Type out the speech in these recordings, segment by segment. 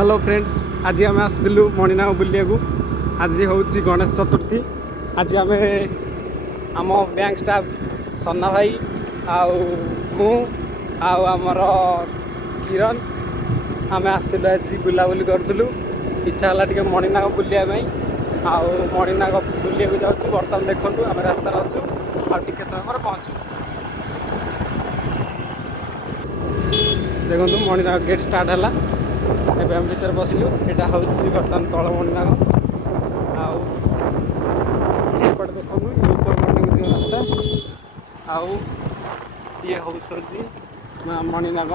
Hello friends, आज आम आसलु मणिनाग बुलिया को। आज हूँ गणेश चतुर्थी। आज आम आम बैंक स्टाफ सन्ना भाई आमर किरण आम आसलु आज बुलाबुली करूँ। इच्छा है टे मणिनाग बुलिया मणिनाग बुलिया जाऊँ। बर्तमान देखु आम रास्ता अच्छु आटे समय पर पहुँचू। देखो मणिनाग गेट स्टार्ट है। एवं आम भर बसलु। यहाँ हूँ बर्तमान तल मणिनाग आपटे देखो ये रास्ता आउ ये हूँ मणिनाग।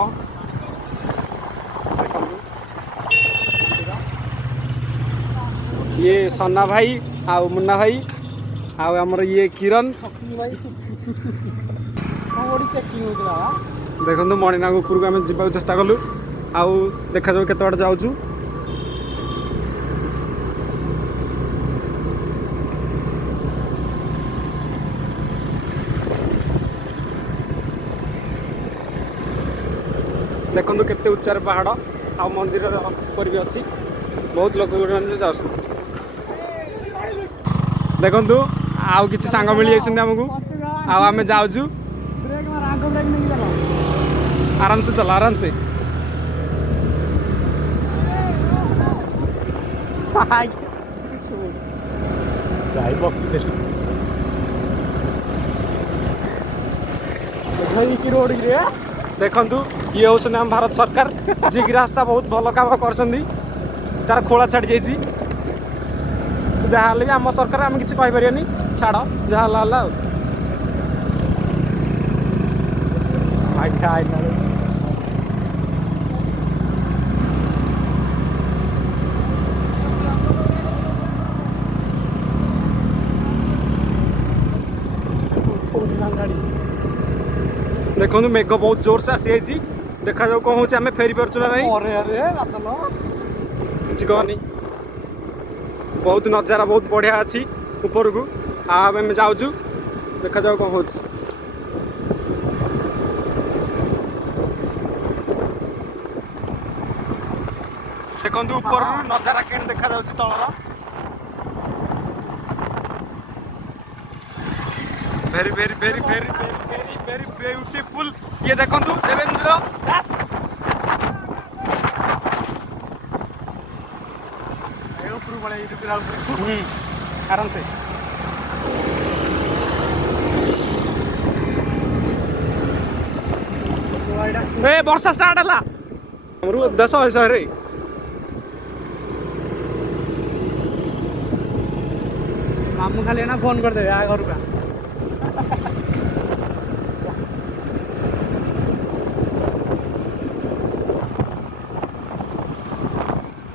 देखो ये सन्ना भाई आउ मुन्ना भाई आमर ये किरण। देखो मणिनाग उपरको आम जावाक चेष्टा कलु। आउ देखा जाऊ केत बाटे जाऊँ। देखो केते उच्चार पहाड़ आ मंदिर पर भी अच्छी बहुत लोक जा। देखु आउ कि सांग मिली आमको आम जाऊँ। आराम से चलो आराम से। देखु ये हूँ आम भारत सरकार जी की रास्ता बहुत भल काम कर तार खोला छाड़ी जाइए। जहाँ भी आम सरकार आम किसी कहीपर छाड़ जहाँ देखो मेघ बहुत जोर से आसी जाइए। देखा जाऊ कौन होम फेरी पार्चु ना नहीं किसी कहनी। बहुत नजारा बहुत बढ़िया अच्छी ऊपर को आम जाऊँ। देखा जाऊ कौन हो। देखो ऊपर नजारा के देखा जाऊँ तलर very very very very very very beautiful. ये देखो देवेंद्र दास आराम से। वर्षा स्टार्ट है दस रे मामू खाली ना फोन कर दे घर का।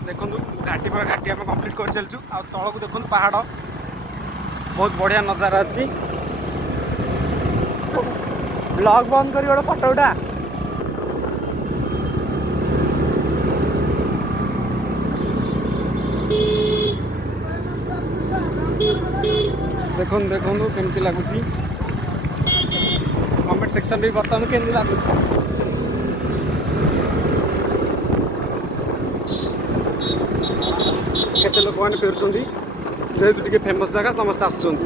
देखो घाटी पर घाटी आम कम्प्लीट कर चलचु। आ तल को देखो पहाड़ बहुत बढ़िया नजारा अच्छी। ब्लॉग बंद कर गोटे फटो उठा। देखो देखो केमती लगुच कमेंट सेक्शन भी बर्तमान केमती लगुच। केते लोक मैंने फेरुंट जेहेतु टी फेमस जगह समस्त आसुँच।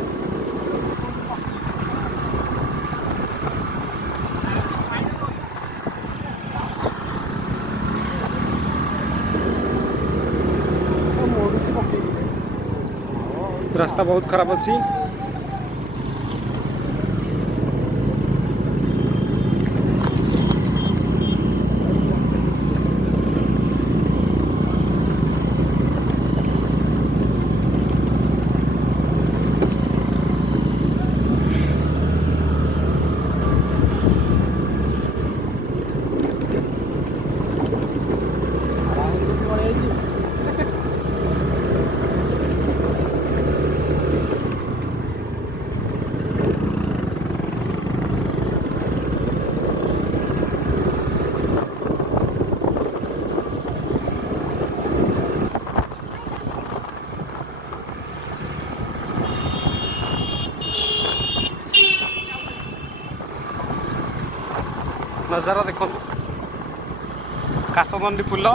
रास्ता बहुत खराब अच्छी। नजारा देखो कासगंडी फुल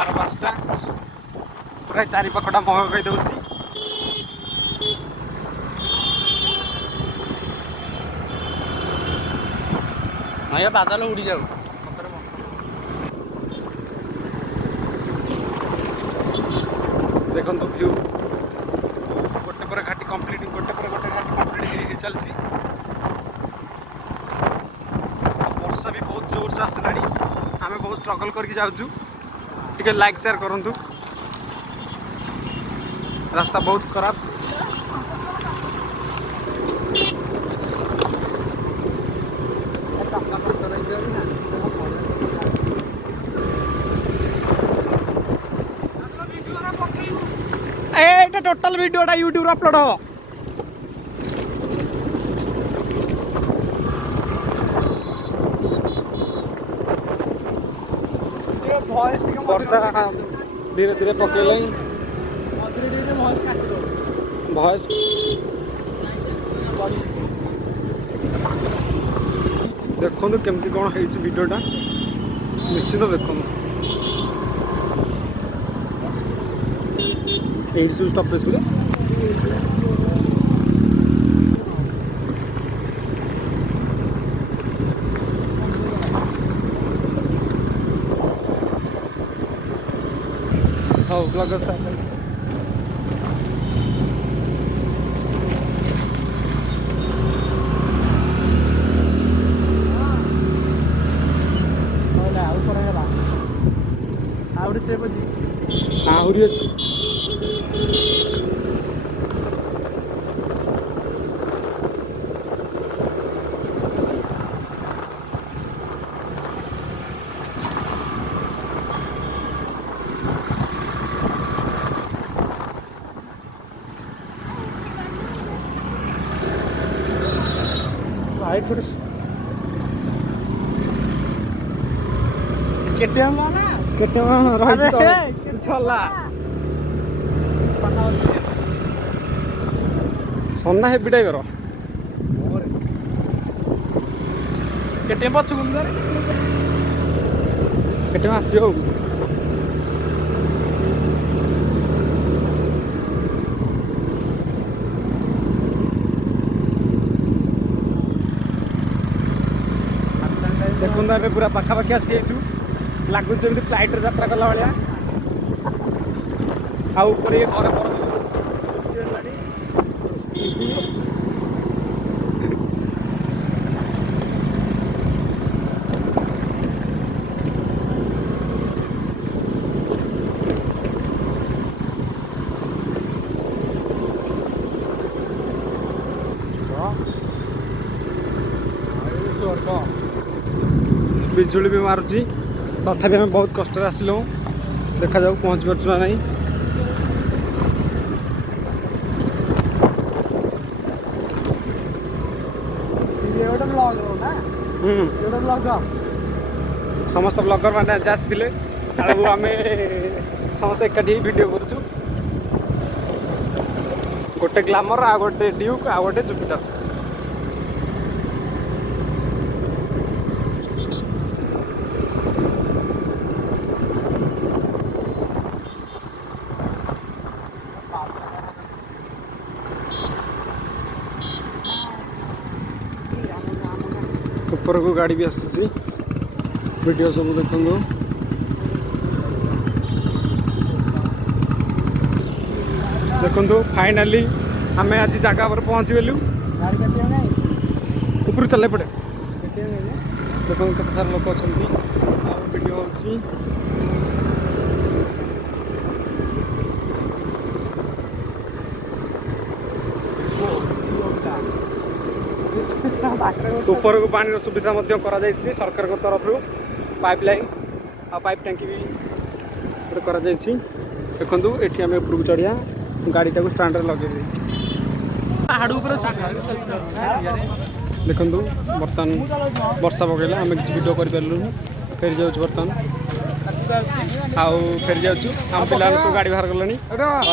ତାର ବାସଟା ପୁରା ଚାରିପାଖଟା ମହକାଇ ଦେଉଛି। ଆଜ୍ଞା ବାଦଲ ଉଡ଼ିଯାଉ। ଦେଖନ୍ତୁ ଭ୍ୟୁ ଗୋଟେ ପରେ ଘାଟି କମ୍ପ୍ଲିଟ୍, ଗୋଟେ ପରେ ଗୋଟେ ଘାଟି କମ୍ପ୍ଲିଟ୍ ହେଇ ଚାଲିଛି। ବର୍ଷା ବି ବହୁତ ଜୋରସେ ଆସିଲାଣି। ଆମେ ବହୁତ ଷ୍ଟ୍ରଗଲ୍ କରିକି ଯାଉଛୁ। ଟିକେ ଲାଇକ୍ ସେୟାର କରନ୍ତୁ। ରାସ୍ତା ବହୁତ ଖରାପ। এইটা টোটাল ভিডিওটা ইউটিউবে আপলোড হব। ବର୍ଷା ଧୀରେ ଧୀରେ ପକେଇଲାଣି। ଭଏସ୍ ଦେଖନ୍ତୁ କେମିତି କ'ଣ ହେଇଛି ଭିଡ଼ିଓଟା, ନିଶ୍ଚିତ ଦେଖନ୍ତୁ। ଏଇଠି ସବୁ ଷ୍ଟପେଜ୍ କଲେ ହଉ ବ୍ଲଗ୍ ଷ୍ଟାର୍ଟ। ଆହୁରି ଅଛି। କେତେ ରହିଛି ସନ୍ନା ହେବି ଟାଇପର କେତେ ପଛକୁ କେତେ ଆସିବ ଆଉ। ଦେଖନ୍ତୁ ଆମେ ପୁରା ପାଖାପାଖି ଆସିଯାଇଛୁ। ଲାଗୁଛି ଯେମିତି ଫ୍ଲାଇଟ୍ରେ ଯାତ୍ରା କଲା ଭଳିଆ। ଆଉ ଉପରେ ଘରେ ଘର ବିଜୁଳି ବି ମାରୁଛି, ତଥାପି ଆମେ ବହୁତ କଷ୍ଟରେ ଆସିଲୁ। ଦେଖାଯାଉ ପହଞ୍ଚି ପାରୁଛୁ ନା ନାହିଁ। ସମସ୍ତ ବ୍ଲଗର ମାନେ ଆଜି ଆସିଥିଲେ ଆଉ ଆମେ ସମସ୍ତେ ଏକାଠି ଭିଡ଼ିଓ କରୁଛୁ। ଗୋଟେ ଗ୍ଲାମର, ଆଉ ଗୋଟେ ଡ୍ୟୁକ୍, ଆଉ ଗୋଟେ ଜୁପିଟର। ଉପରକୁ ଗାଡ଼ି ବି ଆସୁଛି। ଭିଡ଼ିଓ ସବୁ ଦେଖନ୍ତୁ। ଦେଖନ୍ତୁ ଫାଇନାଲି ଆମେ ଆଜି ଜାଗା ଉପରେ ପହଞ୍ଚିଗଲୁ। ଉପରୁ ଚାଲେ ପଡ଼େ। ଦେଖନ୍ତୁ କେତେ ସାରା ଲୋକ ଅଛନ୍ତି ଆଉ ଭିଡ଼ିଓ ହେଉଛି। ଉପରକୁ ପାଣିର ସୁବିଧା ମଧ୍ୟ କରାଯାଇଛି ସରକାରଙ୍କ ତରଫରୁ। ପାଇପ୍ ଲାଇନ୍ ଆଉ ପାଇପ୍ ଟାଙ୍କି ବି ଗୋଟେ କରାଯାଇଛି। ଦେଖନ୍ତୁ ଏଠି ଆମେ ଉପରକୁ ଚଢ଼ିବା, ଗାଡ଼ିଟାକୁ ଷ୍ଟାଣ୍ଡରେ ଲଗେଇଦେବି। ପାହାଡ଼ ଉପରେ ଦେଖନ୍ତୁ ବର୍ତ୍ତମାନ ବର୍ଷା ପକେଇଲା, ଆମେ କିଛି ଭିଡ଼ିଓ କରିପାରିଲୁନି। ଫେରି ଯାଉଛୁ ବର୍ତ୍ତମାନ, ଆଉ ଫେରି ଯାଉଛୁ। ଆମ ପିଲାମାନେ ସବୁ ଗାଡ଼ି ବାହାର କଲେଣି,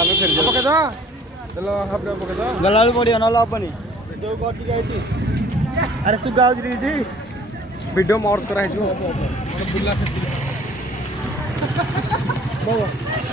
ଆମେ ଫେରି ଯାଉଛୁ। ଗଲାବେଳକୁ ପଡ଼ିବ, ନହେଲେ ହେବନି। ଯେଉଁ ଘଟି ଯାଇଛି ଆରେ ସୁଗା ହଉଛି କିଛି ଭିଡ଼ିଓ ମର୍ଜ କରାହେଇଯିବ। ବାବା